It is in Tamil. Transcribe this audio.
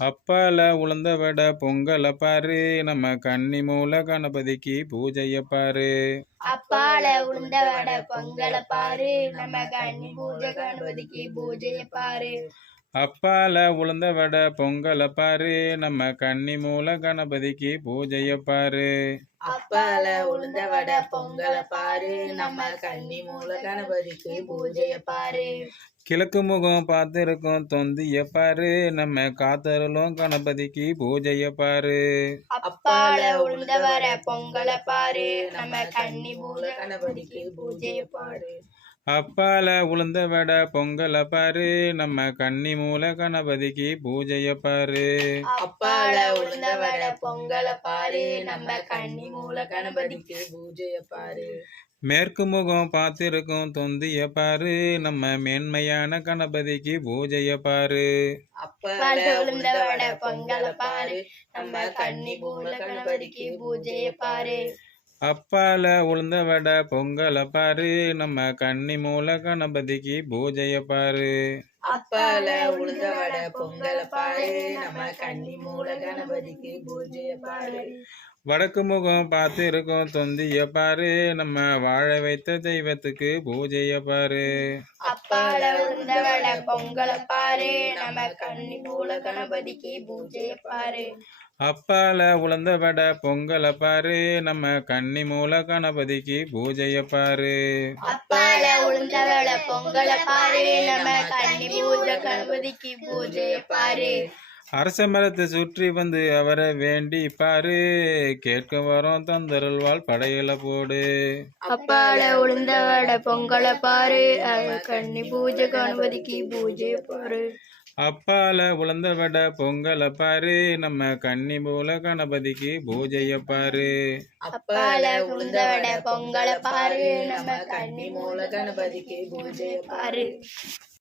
அப்பால உளுந்த வடை பொங்கல பாரு. நம்ம கன்னி மூல கணபதிக்கு பூஜைய பாரு. அப்பால உளுந்த வடை பொங்கல பாரு. நம்ம கன்னி மூல கணபதிக்கு பூஜைய பாரு. அப்பால உளுந்த வடை பொங்கலை பாரு. நம்ம கன்னி மூல கணபதிக்கு பூஜைய பாரு. அப்பால உளுந்த வடை பொங்கலை பாரு. நம்ம கன்னி மூல கணபதிக்கு பூஜைய பாரு. கிழக்கு முகம் பார்த்திருக்கோம் தொந்திய பாரு. நம்ம காத்தருளும் கணபதிக்கு பூஜைய பாரு. அப்பால உளுந்த வடை பொங்கலை பாரு. நம்ம கன்னி மூல கணபதிக்கு பூஜைய பாரு. அப்பால உளுந்த வடை பொங்கலை பாரு. நம்ம கன்னி மூல கணபதிக்கு பூஜைய பாரு. அப்பால உளுந்த வடை பொங்கலை பாரு. நம்ம கன்னி மூல கணபதிக்கு பூஜைய பாரு. மேற்கு முகம் பார்த்திருக்கோம் தொந்திய பாரு. நம்ம மேன்மையான கணபதிக்கு பூஜைய பாரு. அப்பால உளுந்த வடை பொங்கலை பாரு. நம்ம கன்னி மூல கணபதிக்கு பூஜைய பாரு. அப்பால உளுந்த வட பொங்கல பாரு. நம்ம கன்னி மூல கணபதிக்கு பூஜைய பாரு. அப்பால உளுந்த வடை பொங்கலை பாரு நம்ம கன்னி மூல கணபதிக்கு பூஜைய பாரு வடக்கு முகம் பார்த்திருக்கோம் தொந்திய பாரு நம்ம வாழ வைத்த தெய்வத்துக்கு பூஜைய பாரு. அப்பால உளுந்த வடை பொங்கலை பாரு நம்ம கன்னி மூல கணபதிக்கு பூஜையை பாரு. அப்பால உளுந்த வடை பொங்கலை பாரு நம்ம கன்னி மூல கணபதிக்கு பூஜைய பாரு. அப்பால உளுந்த வடை பொங்கலை பாரு நம்ம கன்னி பூஜை கணபதிக்கு பூஜையை பாரு. அரச மரத்தை சுற்றி வந்து அவரை வேண்டி பாரு. கேட்க வரோம் தந்தருள்வாள் படையில போடு. அப்பால உளுந்த வடை பொங்கலை பாரு. கன்னி பூஜை கணபதிக்கு பூஜையை பாரு. அப்பால உளுந்த வடை பொங்கலை பாரு. நம்ம கன்னி மூல கணபதிக்கு பூஜைய பாரு. அப்பால உளுந்த வடை பொங்கலை பாரு. நம்ம கன்னி மூல கணபதிக்கு பூஜைய பாரு.